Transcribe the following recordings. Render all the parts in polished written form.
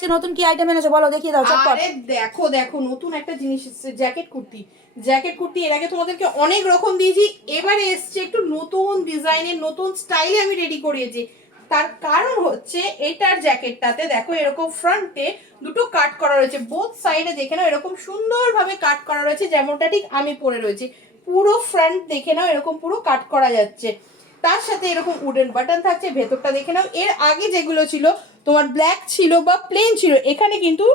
আজকে নতুন কি আইটেম এনেছো বলো, দেখিয়ে দাও চটপট। আরে দেখো দেখো নতুন একটা জিনিস এসেছে, জ্যাকেট কুর্তি। জ্যাকেট কুর্তি এর আগে তোমাদেরকে অনেক রকম দিয়েছি, এবারে এসছে একটু নতুন ডিজাইনের, নতুন স্টাইলে আমি রেডি করিয়েছি। তার কারণ হচ্ছে এটার জ্যাকেটটাতে দেখো এরকম ফ্রন্টে দুটো কাট করা রয়েছে, বোথ সাইডে দেখে নাও এরকম সুন্দরভাবে কাট করা রয়েছে, যেমনটা ঠিক আমি পরে রয়েছি। পুরো ফ্রন্ট দেখে নাও এরকম পুরো কাট করা যাচ্ছে। তার সাথে এরকম উডেন বাটন থাকছে, ভেতরটা দেখে নাও। এর আগে যেগুলো ছিল তোমার ব্ল্যাক ছিল বা প্লেন ছিল, এখানে কিন্তু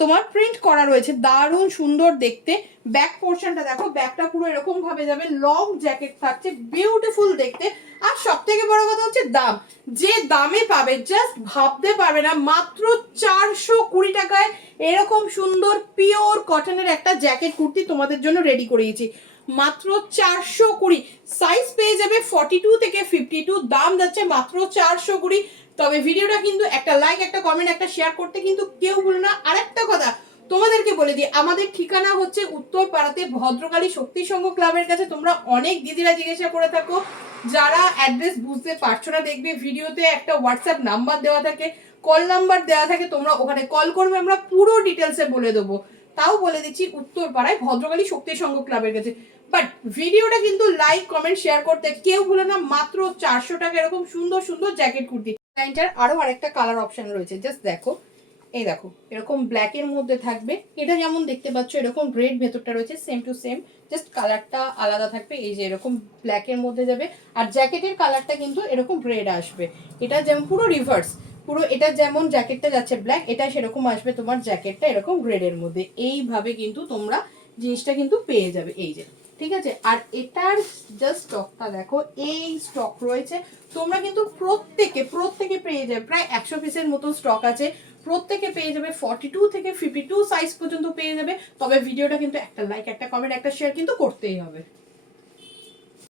তোমার প্রিন্ট করা রয়েছে, দারুণ সুন্দর দেখতে। ব্যাক পোর্শনটা দেখো, ব্যাকটা পুরো এরকম ভাবে যাবে, লং জ্যাকেট থাকছে, বিউটিফুল দেখতে। আর সব থেকে বড় কথা হচ্ছে দাম, যে দামে পাবে জাস্ট ভাবতে পারবে না। মাত্র 420 টাকায় এরকম সুন্দর পিওর কটনের একটা জ্যাকেট কুর্তি তোমাদের জন্য রেডি করিয়েছি। মাত্র 420। সাইজ পেয়ে যাবে 42 থেকে 52, দাম যাচ্ছে মাত্র 420। তবে ভিডিওটা কিন্তু একটা লাইক, একটা কমেন্ট, একটা শেয়ার করতে কিন্তু কেউ ভুলো না। আরেকটা কথা তোমাদেরকে বলে দিই, আমাদের ঠিকানা হচ্ছে উত্তরপাড়াতে ভদ্রকালী শক্তি সংঘ ক্লাবের কাছে। তোমরা অনেক দিদিরা জিজ্ঞাসা করে থাকো, যারা অ্যাড্রেস বুঝতে পারছো না, দেখবে ভিডিওতে একটা হোয়াটসঅ্যাপ নাম্বার দেওয়া থাকে, কল নাম্বার দেওয়া থাকে, তোমরা ওখানে কল করবে, আমরা পুরো ডিটেলসে বলে দেবো। তাও বলে দিচ্ছি, উত্তরপাড়ায় ভদ্রকালী শক্তি সংঘ ক্লাবের কাছে। বাট ভিডিওটা কিন্তু লাইক কমেন্ট শেয়ার করতে কেউ ভুলে না। মাত্র 400 টাকা এরকম সুন্দর সুন্দর জ্যাকেট কুর্তি। ডিজাইনটার আরো আরেকটা কালার অপশন রয়েছে, জাস্ট দেখো। এই দেখো এরকম ব্ল্যাক এর মধ্যে থাকবে, এটা যেমন দেখতে পাচ্ছ এরকম রেড ভেতরটা রয়েছে, সেম টু সেম, জাস্ট কালারটা আলাদা থাকবে। এই যে এরকম ব্ল্যাক এর মধ্যে যাবে, আর জ্যাকেটের কালারটা কিন্তু এরকম রেড আসবে। এটা যেমন পুরো রিভার্স, পুরো এটা যেমন জ্যাকেটটা যাচ্ছে ব্ল্যাক, এটা সেরকম আসবে তোমার জ্যাকেটটা এরকম রেডের মধ্যে। এইভাবে কিন্তু তোমরা জিনিসটা কিন্তু পেয়ে যাবে, এই যে। ঠিক আছে, আর এটার জাস্ট স্টকটা দেখো, এই স্টক রয়েছে। তোমরা কিন্তু প্রত্যেকে পেয়ে যাবে, প্রায় 100 পিসের মতো স্টক আছে। প্রত্যেকে পেয়ে যাবে 42 থেকে 52 সাইজ পর্যন্ত পেয়ে যাবে। তবে ভিডিওটা কিন্তু একটা লাইক, একটা কমেন্ট, একটা শেয়ার কিন্তু করতেই হবে।